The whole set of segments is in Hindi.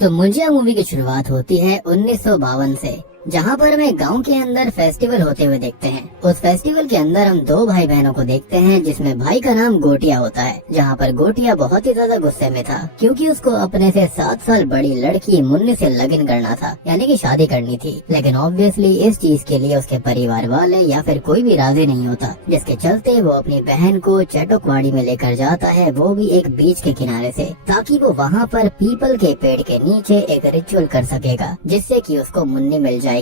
तो मुंजिया मूवी की शुरुआत होती है 1952 से, जहाँ पर हमें गांव के अंदर फेस्टिवल होते हुए देखते हैं। उस फेस्टिवल के अंदर हम दो भाई बहनों को देखते हैं, जिसमें भाई का नाम गोटिया होता है। जहाँ पर गोटिया बहुत ही ज्यादा गुस्से में था, क्योंकि उसको अपने से 7 साल बड़ी लड़की मुन्नी से लगन करना था, यानी कि शादी करनी थी। लेकिन ऑब्वियसली इस चीज के लिए उसके परिवार वाले या फिर कोई भी राजी नहीं होता, जिसके चलते वो अपनी बहन को चटोकवाड़ी में लेकर जाता है, वो भी एक बीच के किनारे से, ताकि वो वहाँ पर पीपल के पेड़ के नीचे एक रिचुअल कर सकेगा, जिससे कि उसको मुन्नी मिल जाएगी।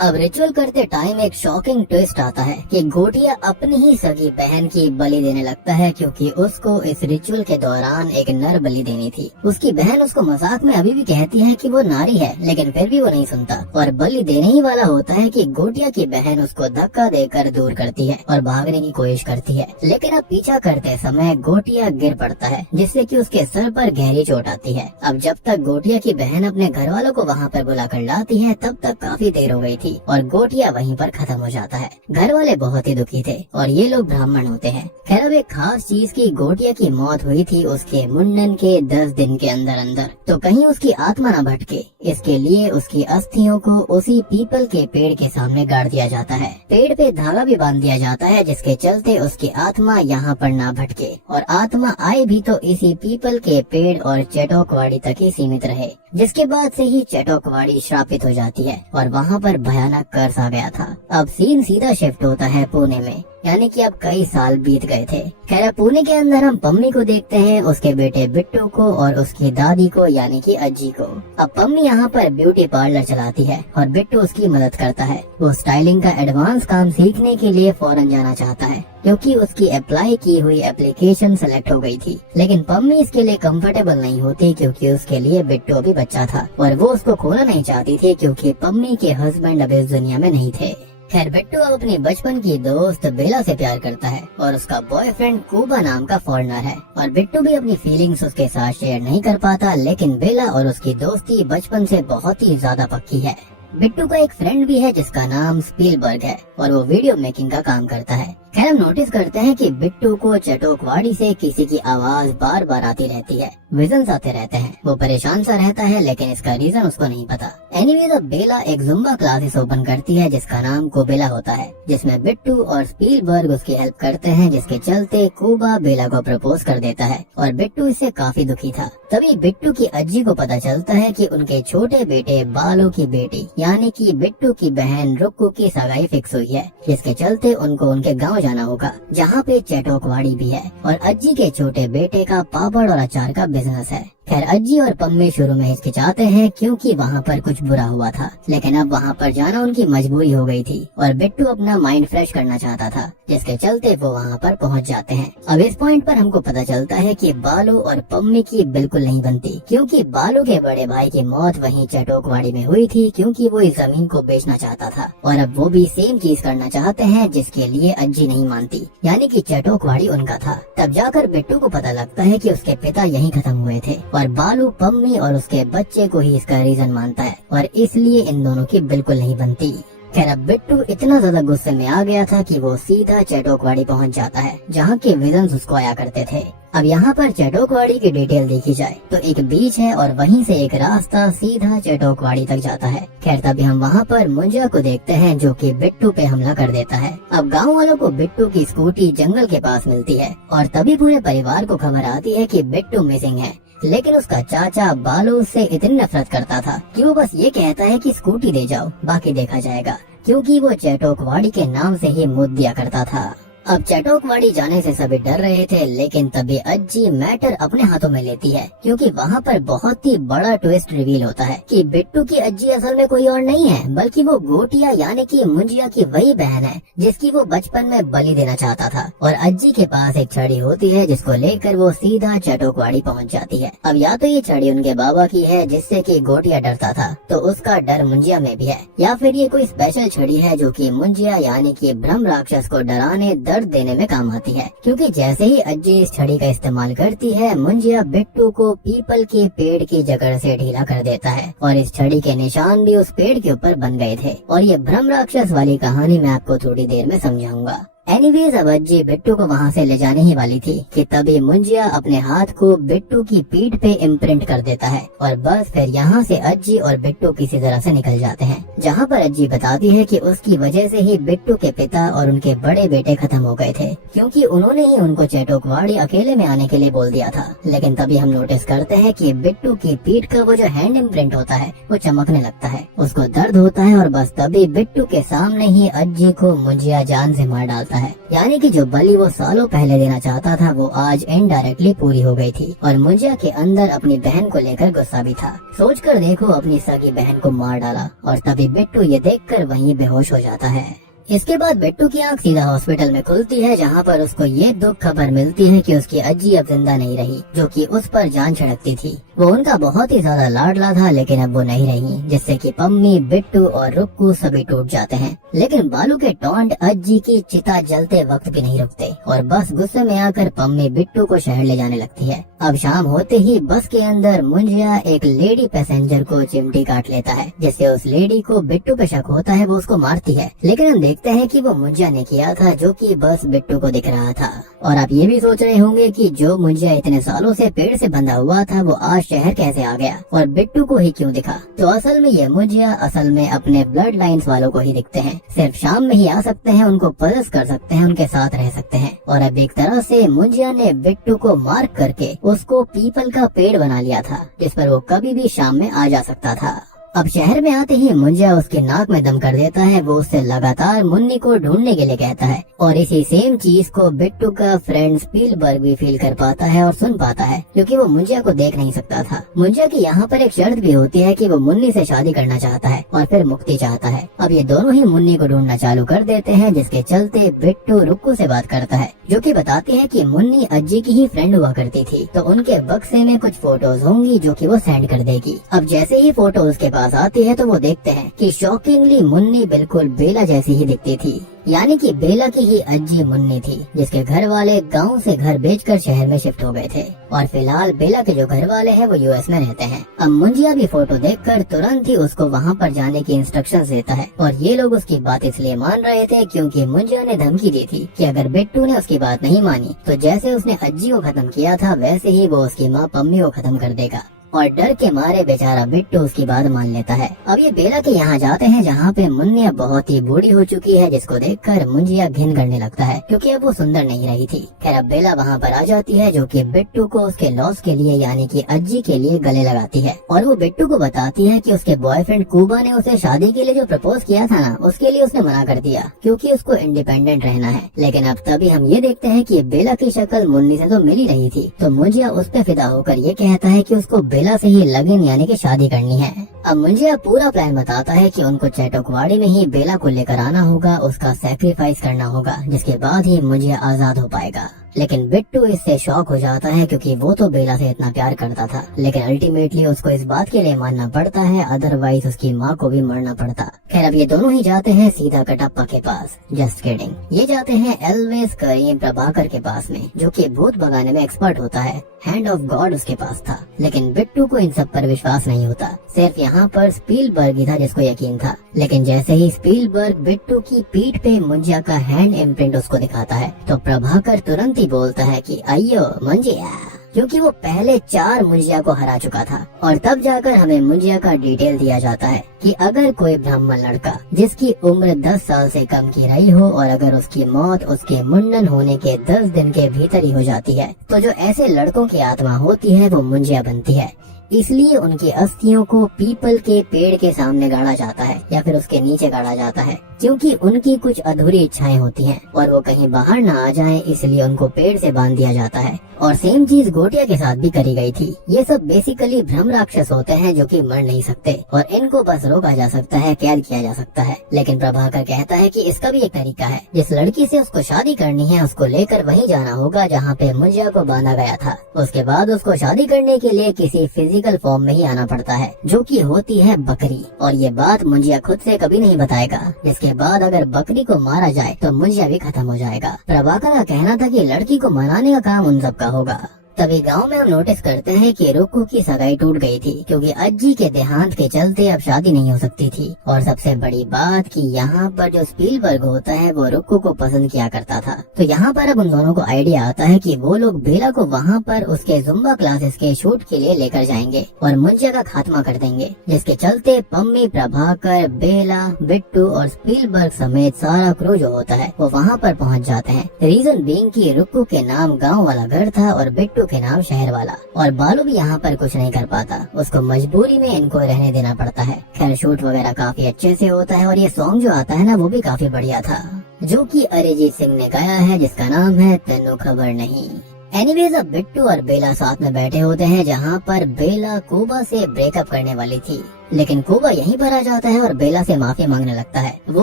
अब रिचुअल करते टाइम एक शॉकिंग ट्विस्ट आता है कि गोटिया अपनी ही सगी बहन की बलि देने लगता है, क्योंकि उसको इस रिचुअल के दौरान एक नर बलि देनी थी। उसकी बहन उसको मजाक में अभी भी कहती है कि वो नारी है, लेकिन फिर भी वो नहीं सुनता और बलि देने ही वाला होता है कि गोटिया की बहन उसको धक्का देकर दूर करती है और भागने की कोशिश करती है। लेकिन अब पीछा करते समय गोटिया गिर पड़ता है, जिससे कि उसके सर पर गहरी चोट आती है। अब जब तक गोटिया की बहन अपने घर वालों को वहाँ पर बुलाकर लाती है, तब तक काफी देर हो गई थी और गोटिया वहीं पर खत्म हो जाता है। घर वाले बहुत ही दुखी थे और ये लोग ब्राह्मण होते हैं। खैर, अब एक खास चीज की गोटिया की मौत हुई थी उसके मुंडन के 10 दिन के अंदर अंदर, तो कहीं उसकी आत्मा न भटके, इसके लिए उसकी अस्थियों को उसी पीपल के पेड़ के सामने गाड़ दिया जाता है। पेड़ पे धागा भी बांध दिया जाता है, जिसके चलते उसकी आत्मा यहाँ पर ना भटके और आत्मा आए भी तो इसी पीपल के पेड़ और चटोकवाड़ी तक ही सीमित रहे। जिसके बाद से ही चटोकवाड़ी श्रापित हो जाती है और वहाँ पर भयानक कर्ज आ गया था। अब सीन सीधा शिफ्ट होता है पुणे में, यानी कि अब कई साल बीत गए थे। खैर, पुणे के अंदर हम पम्मी को देखते हैं, उसके बेटे बिट्टू को और उसकी दादी को, यानी कि अज्जी को। अब पम्मी यहाँ पर ब्यूटी पार्लर चलाती है और बिट्टू उसकी मदद करता है। वो स्टाइलिंग का एडवांस काम सीखने के लिए फॉरेन जाना चाहता है, क्योंकि उसकी अप्लाई की हुई एप्लीकेशन सेलेक्ट हो गई थी। लेकिन पम्मी इसके लिए कंफर्टेबल नहीं होती, क्योंकि उसके लिए बिट्टू अभी बच्चा था और वो उसको खोना नहीं चाहती थी, क्योंकि पम्मी के हस्बैंड अब इस दुनिया में नहीं थे। खैर, बिट्टू अब अपनी बचपन की दोस्त बेला से प्यार करता है और उसका बॉयफ्रेंड कूबा नाम का फॉरेनर है और बिट्टू भी अपनी फीलिंग्स उसके साथ शेयर नहीं कर पाता। लेकिन बेला और उसकी दोस्ती बचपन से बहुत ही ज्यादा पक्की है। बिट्टू का एक फ्रेंड भी है जिसका नाम स्पीलबर्ग है और वो वीडियो मेकिंग का काम करता है। खैर, हम नोटिस करते हैं कि बिट्टू को चटोकवाड़ी से किसी की आवाज बार बार आती रहती है, विजन्स आते रहते हैं। वो परेशान सा रहता है, लेकिन इसका रीजन उसको नहीं पता। एनीवेज, अब बेला एक जुम्बा क्लासेस ओपन करती है जिसका नाम कोबेला होता है, जिसमें बिट्टू और स्पीलबर्ग उसकी हेल्प करते हैं, जिसके चलते कूबा बेला को प्रपोज कर देता है और बिट्टू इससे काफी दुखी था। तभी बिट्टू की अज्जी को पता चलता है कि उनके छोटे बेटे बालू की बेटी, यानी कि बिट्टू की बहन रुक्कू की सगाई फिक्स हुई है, जिसके चलते उनको उनके गाँव जाना होगा, जहाँ पे चटोकवाड़ी भी है और अज्जी के छोटे बेटे का पापड़ और अचार का बिजनेस है। खैर, अज्जी और पम्मी शुरू में हिचकिचाते हैं, क्योंकि वहाँ पर कुछ बुरा हुआ था, लेकिन अब वहाँ पर जाना उनकी मजबूरी हो गई थी और बिट्टू अपना माइंड फ्रेश करना चाहता था, जिसके चलते वो वहाँ पर पहुँच जाते हैं। अब इस पॉइंट पर हमको पता चलता है कि बालू और पम्मी की बिल्कुल नहीं बनती, क्योंकि बालू के बड़े भाई की मौत वहीं चटोकवाड़ी में हुई थी, क्योंकि वो इस जमीन को बेचना चाहता था और अब वो भी सेम चीज करना चाहते हैं, जिसके लिए अज्जी नहीं मानती, यानी कि चटोकवाड़ी उनका था। तब जाकर बिट्टू को पता लगता है कि उसके पिता यहीं खत्म हुए थे और बालू पम्मी और उसके बच्चे को ही इसका रीजन मानता है और इसलिए इन दोनों की बिल्कुल नहीं बनती। खैर, अब बिट्टू इतना ज्यादा गुस्से में आ गया था कि वो सीधा चटोकवाड़ी पहुंच जाता है, जहां के विजन्स उसको आया करते थे। अब यहाँ पर चटोकवाड़ी की डिटेल देखी जाए तो एक बीच है और वहीं से एक रास्ता सीधा चटोकवाड़ी तक जाता है। खैर, तभी हम वहाँ पर मुंजिया को देखते हैं, जो कि बिट्टू पे हमला कर देता है। अब गांव वालों को बिट्टू की स्कूटी जंगल के पास मिलती है और तभी पूरे परिवार को खबर आती है कि बिट्टू मिसिंग है। लेकिन उसका चाचा बालू उससे इतनी नफरत करता था कि वो बस ये कहता है कि स्कूटी दे जाओ, बाकी देखा जाएगा, क्योंकि वो चटोकवाड़ी के नाम से ही मुद्द दिया करता था। अब चटोकवाड़ी जाने से सभी डर रहे थे, लेकिन तभी अज्जी मैटर अपने हाथों में लेती है, क्योंकि वहाँ पर बहुत ही बड़ा ट्विस्ट रिवील होता है कि बिट्टू की अज्जी असल में कोई और नहीं है, बल्कि वो गोटिया यानी कि मुंजिया की वही बहन है जिसकी वो बचपन में बलि देना चाहता था। और अज्जी के पास एक छड़ी होती है, जिसको लेकर वो सीधा चटोकवाड़ी पहुँच जाती है। अब या तो ये छड़ी उनके बाबा की है, जिससे कि गोटिया डरता था, तो उसका डर मुंजिया में भी है, या फिर ये कोई स्पेशल छड़ी है जो कि मुंजिया यानी कि ब्रह्म राक्षस को डराने दर्द देने में काम आती है। क्योंकि जैसे ही अज्जी इस छड़ी का इस्तेमाल करती है, मुंजिया बिट्टू को पीपल के पेड़ की जकड़ से ढीला कर देता है और इस छड़ी के निशान भी उस पेड़ के ऊपर बन गए थे। और ये ब्रह्म राक्षस वाली कहानी मैं आपको थोड़ी देर में समझाऊंगा। एनीवेज अब अज्जी बिट्टू को वहाँ से ले जाने ही वाली थी कि तभी मुंजिया अपने हाथ को बिट्टू की पीठ पे इम्प्रिंट कर देता है और बस फिर यहाँ से अज्जी और बिट्टू किसी तरह से निकल जाते हैं। जहाँ पर अज्जी बताती है कि उसकी वजह से ही बिट्टू के पिता और उनके बड़े बेटे खत्म हो गए थे, क्योंकि उन्होंने ही उनको चेटोकवाड़ी अकेले में आने के लिए बोल दिया था। लेकिन तभी हम नोटिस करते हैं कि बिट्टू की पीठ का वो जो हैंड इम्प्रिंट होता है वो चमकने लगता है, उसको दर्द होता है और बस तभी बिट्टू के सामने ही अज्जी को मुंजिया जान से मार डालता है। यानी कि जो बलि वो सालों पहले देना चाहता था वो आज इनडायरेक्टली पूरी हो गई थी और मुंजिया के अंदर अपनी बहन को लेकर गुस्सा भी था। सोचकर देखो, अपनी सगी बहन को मार डाला और तभी बिट्टू ये देखकर वहीं बेहोश हो जाता है। इसके बाद बिट्टू की आंख सीधा हॉस्पिटल में खुलती है, जहाँ पर उसको ये दुख खबर मिलती है कि उसकी अज्जी अब जिंदा नहीं रही, जो कि उस पर जान छिड़कती थी। वो उनका बहुत ही ज्यादा लाडला था, लेकिन अब वो नहीं रही, जिससे कि पम्मी, बिट्टू और रुक्कू सभी टूट जाते हैं। लेकिन बालू के टॉन्ट अज्जी की चिता जलते वक्त भी नहीं रुकते और बस गुस्से में आकर पम्मी बिट्टू को शहर ले जाने लगती है। अब शाम होते ही बस के अंदर मुंजिया एक लेडी पैसेंजर को चिमटी काट लेता है, जिससे उस लेडी को बिट्टू पे शक होता है, वो उसको मारती है। लेकिन हम देखते हैं कि वो मुंजिया ने किया था, जो कि बस बिट्टू को दिख रहा था। और आप ये भी सोच रहे होंगे कि जो मुंजिया इतने सालों से पेड़ से बंधा हुआ था वो आज शहर कैसे आ गया और बिट्टू को ही क्यों दिखा। तो असल में ये मुंजिया असल में अपने ब्लड लाइन्स वालों को ही दिखते हैं, सिर्फ शाम में ही आ सकते हैं, उनको पजस कर सकते हैं, उनके साथ रह सकते हैं। और अब एक तरह से मुंजिया ने बिट्टू को मार करके उसको पीपल का पेड़ बना लिया था, जिस पर वो कभी भी शाम में आ जा सकता था। अब शहर में आते ही मुंजिया उसके नाक में दम कर देता है। वो उससे लगातार मुन्नी को ढूंढने के लिए कहता है और इसी सेम चीज को बिट्टू का फ्रेंड स्पीलबर्ग भी फील कर पाता है और सुन पाता है, क्योंकि वो मुंजिया को देख नहीं सकता था। मुंजिया की यहाँ पर एक शर्त भी होती है कि वो मुन्नी से शादी करना चाहता है और फिर मुक्ति चाहता है। अब ये दोनों ही मुन्नी को ढूंढना चालू कर देते हैं, जिसके चलते बिट्टू रुक्कू से बात करता है, जो कि बताते हैं कि मुन्नी अज्जी की ही फ्रेंड हुआ करती थी, तो उनके बक्से में कुछ फोटोज होंगी जो कि वो सेंड कर देगी। अब जैसे ही फोटो उसके पास आती है तो वो देखते हैं कि शॉकिंगली मुन्नी बिल्कुल बेला जैसी ही दिखती थी, यानी कि बेला की ही अज्जी मुन्नी थी, जिसके घर वाले गांव से घर बेचकर शहर में शिफ्ट हो गए थे और फिलहाल बेला के जो घर वाले हैं वो यूएस में रहते हैं। अब मुंजिया भी फोटो देखकर तुरंत ही उसको वहां पर जाने की इंस्ट्रक्शंस देता है और ये लोग उसकी बात इसलिए मान रहे थे क्योंकि मुंजिया ने धमकी दी थी कि अगर बिट्टू ने उसकी बात नहीं मानी तो जैसे उसने अज्जी को खत्म किया था वैसे ही वो उसकी माँ पम्मी को खत्म कर देगा। और डर के मारे बेचारा बिट्टू उसकी बात मान लेता है। अब ये बेला के यहाँ जाते हैं, जहाँ पे मुन्नी बहुत ही बूढ़ी हो चुकी है, जिसको देखकर मुंजिया घिन करने लगता है, क्योंकि अब वो सुंदर नहीं रही थी। खैर अब बेला वहाँ पर आ जाती है, जो कि बिट्टू को उसके लॉस के लिए यानी कि अज्जी के लिए गले लगाती है और वो बिट्टू को बताती है कि उसके बॉयफ्रेंड कूबा ने उसे शादी के लिए जो प्रपोज किया था ना, उसके लिए उसने मना कर दिया क्योंकि उसको इंडिपेंडेंट रहना है। लेकिन अब तभी हम ये देखते हैं कि बेला की शक्ल मुन्नी से तो मिल ही रही थी, तो मुंजिया उस पे फिदा होकर ये कहता है कि उसको बेला से ही लगन यानी कि शादी करनी है। अब मुंजिया पूरा प्लान बताता है कि उनको चेटोकवाड़ी में ही बेला को लेकर आना होगा, उसका सैक्रिफाइस करना होगा, जिसके बाद ही मुंजिया आजाद हो पाएगा। लेकिन बिट्टू इससे शॉक हो जाता है क्योंकि वो तो बेला से इतना प्यार करता था, लेकिन अल्टीमेटली उसको इस बात के लिए मानना पड़ता है, अदरवाइज उसकी माँ को भी मरना पड़ता। खैर अब ये दोनों ही जाते हैं सीधा कटप्पा के पास। जस्ट किडिंग, ये जाते हैं एल्वेस करीम प्रभाकर के पास में, जो कि भूत भगाने में एक्सपर्ट होता है। हैंड ऑफ गॉड उसके पास था, लेकिन बिट्टू को इन सब पर विश्वास नहीं होता। सिर्फ यहाँ पर स्पीलबर्ग ही था जिसको यकीन था। लेकिन जैसे ही स्पीलबर्ग बिट्टू की पीठ पे मुंजिया का हैंड इम्प्रिंट उसको दिखाता है, तो प्रभाकर तुरंत ही बोलता है कि अयो मुंजिया, क्योंकि वो पहले 4 मुंजिया को हरा चुका था। और तब जाकर हमें मुंजिया का डिटेल दिया जाता है कि अगर कोई ब्राह्मण लड़का जिसकी उम्र 10 साल से कम की रही हो और अगर उसकी मौत उसके मुंडन होने के 10 दिन के भीतर ही हो जाती है, तो जो ऐसे लड़कों की आत्मा होती है वो मुंजिया बनती है। इसलिए उनकी अस्थियों को पीपल के पेड़ के सामने गाड़ा जाता है या फिर उसके नीचे गाड़ा जाता है, क्योंकि उनकी कुछ अधूरी इच्छाएं होती हैं और वो कहीं बाहर न आ जाएं, इसलिए उनको पेड़ से बांध दिया जाता है। और सेम चीज गोटिया के साथ भी करी गई थी। ये सब बेसिकली भ्रम राक्षस होते हैं जो कि मर नहीं सकते और इनको बस रोका जा सकता है, कैद किया जा सकता है। लेकिन प्रभाकर कहता है कि इसका भी एक तरीका है। जिस लड़की से उसको शादी करनी है उसको लेकर वहीं जाना होगा जहाँ पे मुंजिया को बांधा गया था। उसके बाद उसको शादी करने के लिए किसी फिजिकल फॉर्म में ही आना पड़ता है, जो कि होती है बकरी। और ये बात मुंजिया खुद से कभी नहीं बताएगा। जिसके बाद अगर बकरी को मारा जाए तो मुंजिया भी खत्म हो जाएगा। प्रभाकर का कहना था कि लड़की को मनाने का काम उन सब का होगा। तभी गांव में हम नोटिस करते हैं कि रुक्कू की सगाई टूट गई थी क्योंकि अज्जी के देहांत के चलते अब शादी नहीं हो सकती थी। और सबसे बड़ी बात कि यहाँ पर जो स्पीलबर्ग होता है वो रुक्कू को पसंद किया करता था। तो यहाँ पर अब उन दोनों को आइडिया आता है कि वो लोग बेला को वहाँ पर उसके जुम्बा क्लासेस के शूट के लिए लेकर जाएंगे और मुंजिया का खात्मा कर देंगे, जिसके चलते पम्मी, प्रभाकर, बेला, बिट्टू और स्पीलबर्ग समेत सारा क्रू जो होता है वो वहाँ पर पहुँच जाते हैं। रीजन बीइंग कि रुक्कू के नाम गाँव वाला घर था और बिट्टू के नाम शहर वाला। और बालू भी यहाँ पर कुछ नहीं कर पाता, उसको मजबूरी में इनको रहने देना पड़ता है। खैर शूट वगैरह काफी अच्छे से होता है और ये सॉन्ग जो आता है ना वो भी काफी बढ़िया था, जो कि अरिजीत सिंह ने गाया है, जिसका नाम है तेनू खबर नहीं। एनीवेज अब बिट्टू और बेला साथ में बैठे होते हैं जहाँ पर बेला कोबा से ब्रेकअप करने वाली थी, लेकिन कोबा यहीं पर आ जाता है और बेला से माफी मांगने लगता है। वो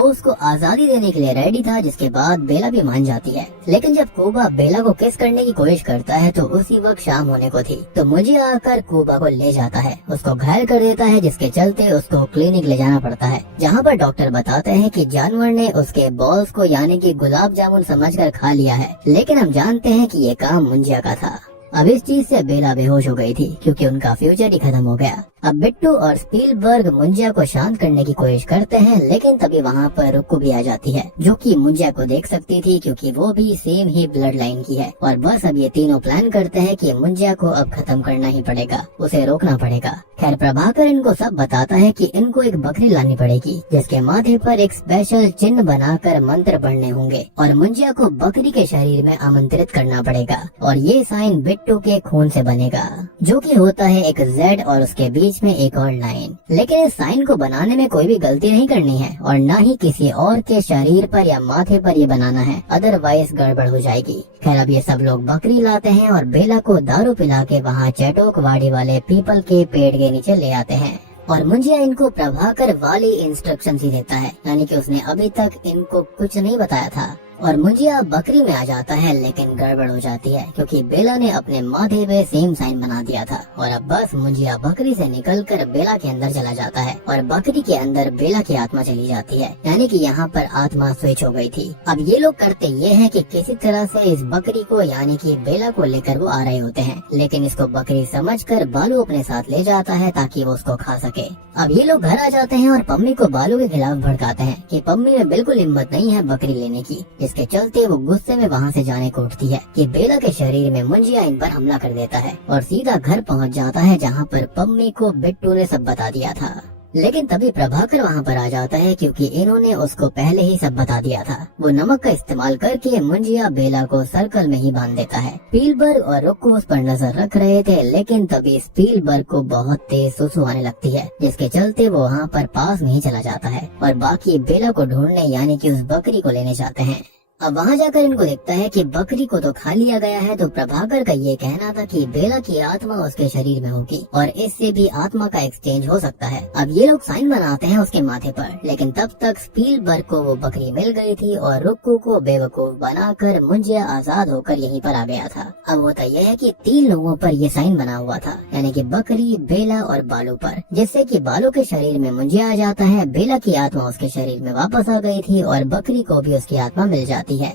उसको आजादी देने के लिए रेडी था, जिसके बाद बेला भी मान जाती है। लेकिन जब कोबा बेला को किस करने की कोशिश करता है तो उसी वक्त शाम होने को थी, तो मुझे आकर कोबा को ले जाता है, उसको घायल कर देता है, जिसके चलते उसको क्लिनिक ले जाना पड़ता है, जहाँ पर डॉक्टर बताते हैं कि जानवर ने उसके बॉल्स को यानी कि गुलाब जामुन समझकर खा लिया है। लेकिन हम जानते हैं कि ये काम मुंजिया का था। अब इस चीज से बेला बेहोश हो गई थी क्योंकि उनका फ्यूचर ही खत्म हो गया। अब बिट्टू और स्पीलबर्ग मुंजिया को शांत करने की कोशिश करते हैं, लेकिन तभी वहाँ पर रुक्कू भी आ जाती है, जो कि मुंजिया को देख सकती थी क्योंकि वो भी सेम ही ब्लड लाइन की है। और बस अब ये तीनों प्लान करते हैं कि मुंजिया को अब खत्म करना ही पड़ेगा, उसे रोकना पड़ेगा। खैर प्रभाकर इनको सब बताता है कि इनको एक बकरी लानी पड़ेगी, जिसके माथे पर एक स्पेशल चिन्ह बनाकर मंत्र पढ़ने होंगे और मुंजिया को बकरी के शरीर में आमंत्रित करना पड़ेगा। और ये साइन बिट्टू के खून से बनेगा, जो कि होता है एक Z और उसके बीच में एक और लाइन। लेकिन इस साइन को बनाने में कोई भी गलती नहीं करनी है और न ही किसी और के शरीर पर या माथे पर ये बनाना है, अदरवाइज गड़बड़ हो जाएगी। खैर अब ये सब लोग बकरी लाते हैं और बेला को दारू पिला के वहाँ चटोकवाड़ी वाले पीपल के पेड़ के नीचे ले आते हैं। और मुंजिया इनको प्रभाकर वाली इंस्ट्रक्शन ही देता है, यानी कि उसने अभी तक इनको कुछ नहीं बताया था। और मुंजिया बकरी में आ जाता है, लेकिन गड़बड़ हो जाती है क्योंकि बेला ने अपने माथे पे सेम साइन बना दिया था। और अब बस मुंजिया बकरी से निकलकर बेला के अंदर चला जाता है और बकरी के अंदर बेला की आत्मा चली जाती है, यानी कि यहाँ पर आत्मा स्विच हो गई थी। अब ये लोग करते ये हैं कि किसी तरह से इस बकरी को यानी कि बेला को लेकर वो आ रहे होते हैं, लेकिन इसको बकरी समझकर बालू अपने साथ ले जाता है ताकि वो उसको खा सके। अब ये लोग घर आ जाते हैं और पम्मी को बालू के खिलाफ भड़काते हैं कि पम्मी में बिल्कुल हिम्मत नहीं है बकरी लेने की, जिसके चलते वो गुस्से में वहाँ से जाने को उठती है कि बेला के शरीर में मुंजिया इन पर हमला कर देता है और सीधा घर पहुँच जाता है, जहाँ पर पम्मी को बिट्टू ने सब बता दिया था। लेकिन तभी प्रभाकर वहाँ पर आ जाता है क्योंकि इन्होंने उसको पहले ही सब बता दिया था। वो नमक का इस्तेमाल करके मुंजिया बेला को सर्कल में ही बांध देता है। स्पीलबर्ग और रुक्कू उस पर नजर रख रहे थे, लेकिन तभी स्पीलबर्ग को बहुत तेज सुसु आने लगती है, जिसके चलते वो वहाँ पर पास में ही चला जाता है और बाकी बेला को ढूंढने यानी कि उस बकरी को लेने जाते हैं। अब वहाँ जाकर इनको दिखता है कि बकरी को तो खा लिया गया है, तो प्रभाकर का ये कहना था कि बेला की आत्मा उसके शरीर में होगी और इससे भी आत्मा का एक्सचेंज हो सकता है। अब ये लोग साइन बनाते हैं उसके माथे पर, लेकिन तब तक स्पीलबर्ग को वो बकरी मिल गई थी और रुक्कू को बेवकूफ बनाकर मुंजिया आजाद होकर यहीं पर आ गया था। अब होता यह है कि 3 लोगों पर ये साइन बना हुआ था, यानी कि बकरी, बेला और बालू पर, जिससे कि बालू के शरीर में मुंजिया आ जाता है, बेला की आत्मा उसके शरीर में वापस आ गई थी और बकरी को भी उसकी आत्मा मिल जाती है।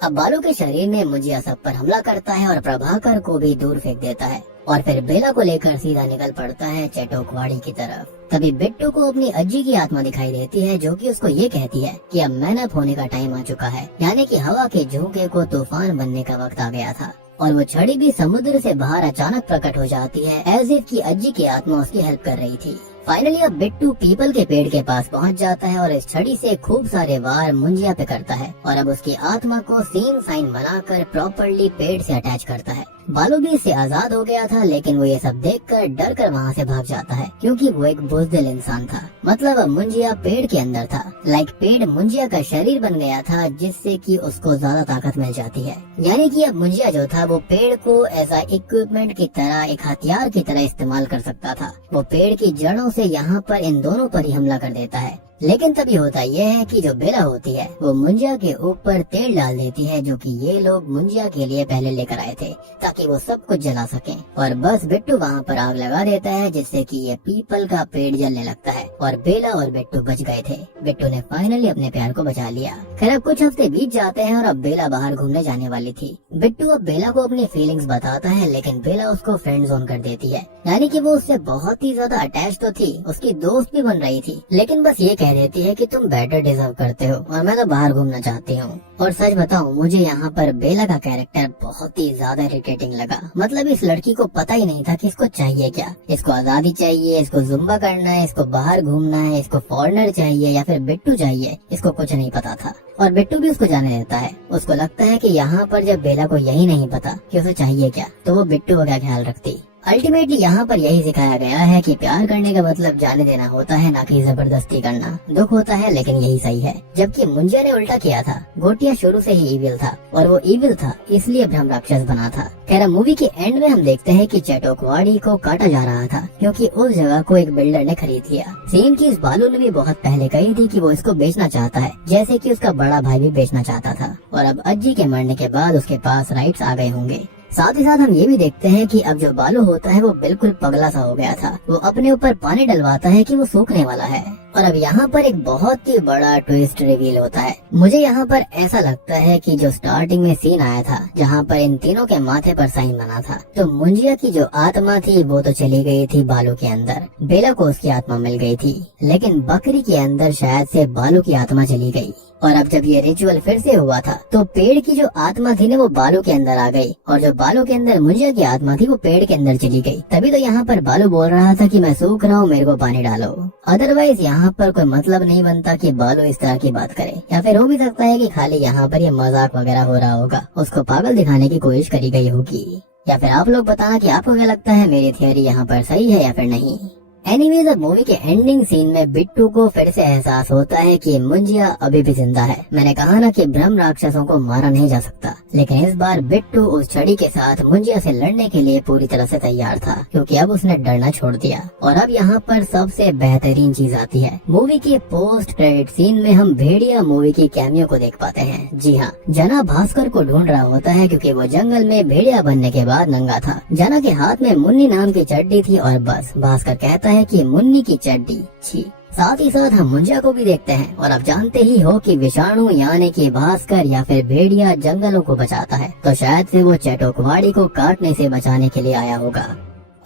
अब बालू के शरीर में मुंजिया सब पर हमला करता है और प्रभाकर को भी दूर फेंक देता है और फिर बेला को लेकर सीधा निकल पड़ता है चटोकवाड़ी की तरफ। तभी बिट्टू को अपनी अज्जी की आत्मा दिखाई देती है, जो कि उसको ये कहती है कि अब मैनअप होने का टाइम आ चुका है, यानी कि हवा के झोंके को तूफान बनने का वक्त आ गया था। और वो छड़ी भी समुद्र से बाहर अचानक प्रकट हो जाती है, एज इफ की अज्जी की आत्मा उसकी हेल्प कर रही थी। फाइनली अब बिट्टू पीपल के पेड़ के पास पहुंच जाता है और इस छड़ी से खूब सारे वार मुंजिया पे करता है और अब उसकी आत्मा को सेम साइन बनाकर प्रॉपर्ली पेड़ से अटैच करता है। बालू भी इससे आजाद हो गया था, लेकिन वो ये सब देखकर डर कर वहाँ से भाग जाता है क्योंकि वो एक बुज़दिल इंसान था। मतलब अब मुंजिया पेड़ के अंदर था, लाइक पेड़ मुंजिया का शरीर बन गया था, जिससे कि उसको ज्यादा ताकत मिल जाती है। यानी कि अब मुंजिया जो था वो पेड़ को ऐसा इक्विपमेंट की तरह, एक हथियार की तरह इस्तेमाल कर सकता था। वो पेड़ की जड़ों से यहाँ पर इन दोनों पर ही हमला कर देता है। लेकिन तभी होता यह है कि जो बेला होती है वो मुंजिया के ऊपर तेल डाल देती है, जो कि ये लोग मुंजिया के लिए पहले लेकर आए थे ताकि वो सब कुछ जला सकें। और बस बिट्टू वहाँ पर आग लगा देता है, जिससे कि ये पीपल का पेड़ जलने लगता है और बेला और बिट्टू बच गए थे। बिट्टू ने फाइनली अपने प्यार को बचा लिया। खैर अब कुछ हफ्ते बीत जाते हैं और अब बेला बाहर घूमने जाने वाली थी। बिट्टू अब बेला को अपनी फीलिंग्स बताता है, लेकिन बेला उसको फ्रेंड जोन कर देती है, यानी कि वो उससे बहुत ही ज्यादा अटैच तो थी, उसकी दोस्त भी बन रही थी, लेकिन बस ये कह देती है कि तुम बेटर डिजर्व करते हो और मैं तो बाहर घूमना चाहती हूँ। और सच बताऊं, मुझे यहाँ पर बेला का कैरेक्टर बहुत ही ज्यादा इरिटेटिंग लगा। मतलब इस लड़की को पता ही नहीं था कि इसको चाहिए क्या। इसको आजादी चाहिए, इसको जुम्बा करना है, इसको बाहर घूमना है, इसको फॉरेनर चाहिए या फिर बिट्टू चाहिए, इसको कुछ नहीं पता था। और बिट्टू भी उसको जाने देता है। उसको लगता है कि यहाँ पर जब बेला को यही नहीं पता कि उसे चाहिए क्या, तो वो बिट्टू का क्या ख्याल रखती। अल्टीमेटली यहाँ पर यही सिखाया गया है कि प्यार करने का मतलब जाने देना होता है, ना कि जबरदस्ती करना। दुख होता है लेकिन यही सही है। जबकि मुंजिया ने उल्टा किया था। गोटिया शुरू से ही इविल था और वो इविल था इसलिए ब्रह्म राक्षस बना था। खैर मूवी के एंड में हम देखते हैं कि चटोकवाड़ी को काटा जा रहा था क्योंकि उस जगह को एक बिल्डर ने खरीद लिया। सेम चीज बालू ने भी बहुत पहले कही थी कि वो इसको बेचना चाहता है, जैसे कि उसका बड़ा भाई भी बेचना चाहता था। और अब अज्जी के मरने के बाद उसके पास राइट्स आ गए होंगे। साथ ही साथ हम ये भी देखते हैं कि अब जो बालू होता है वो बिल्कुल पगला सा हो गया था। वो अपने ऊपर पानी डलवाता है कि वो सूखने वाला है। और अब यहाँ पर एक बहुत ही बड़ा ट्विस्ट रिवील होता है। मुझे यहाँ पर ऐसा लगता है कि जो स्टार्टिंग में सीन आया था जहाँ पर इन तीनों के माथे पर साइन बना था, तो मुंजिया की जो आत्मा थी वो तो चली गई थी बालू के अंदर, बेला को उसकी आत्मा मिल गई थी, लेकिन बकरी के अंदर शायद से बालू की आत्मा चली गई। और अब जब ये रिचुअल फिर से हुआ था तो पेड़ की जो आत्मा थी ना वो बालू के अंदर आ गई, और जो बालू के अंदर मुंजिया की आत्मा थी वो पेड़ के अंदर चली गई। तभी तो यहाँ पर बालू बोल रहा था कि मैं सूख रहा हूँ, मेरे को पानी डालो। अदरवाइज यहाँ पर कोई मतलब नहीं बनता कि बालू इस तरह की बात करे। या फिर हो भी सकता है कि खाली यहाँ पर ये मजाक वगैरह हो रहा होगा, उसको पागल दिखाने की कोशिश करी गई होगी। या फिर आप लोग बताना कि आपको क्या लगता है, मेरी थियोरी यहाँ पर सही है या फिर नहीं। एनीवेज अब मूवी के एंडिंग सीन में बिट्टू को फिर से एहसास होता है कि मुंजिया अभी भी जिंदा है। मैंने कहा ना कि ब्रह्म राक्षसों को मारा नहीं जा सकता, लेकिन इस बार बिट्टू उस छड़ी के साथ मुंजिया से लड़ने के लिए पूरी तरह से तैयार था, क्योंकि अब उसने डरना छोड़ दिया। और अब यहाँ पर सबसे बेहतरीन चीज आती है। मूवी के पोस्ट क्रेडिट सीन में हम भेड़िया मूवी की कैमियो को देख पाते हैं। जी हाँ, जना भास्कर को ढूंढ रहा होता है क्योंकि वो जंगल में भेड़िया बनने के बाद नंगा था। जना के हाथ में मुन्नी नाम की चड्डी थी और बस भास्कर कहता है कि मुन्नी की चड्डी छी। साथ ही साथ हम मुंजिया को भी देखते हैं। और अब जानते ही हो कि विषाणु यानी कि भास्कर या फिर भेड़िया जंगलों को बचाता है, तो शायद से वो चटोकवाड़ी को काटने से बचाने के लिए आया होगा।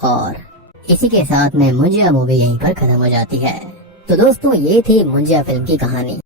और इसी के साथ में मुंजिया मूवी यहीं पर खत्म हो जाती है। तो दोस्तों ये थी मुंजिया फिल्म की कहानी।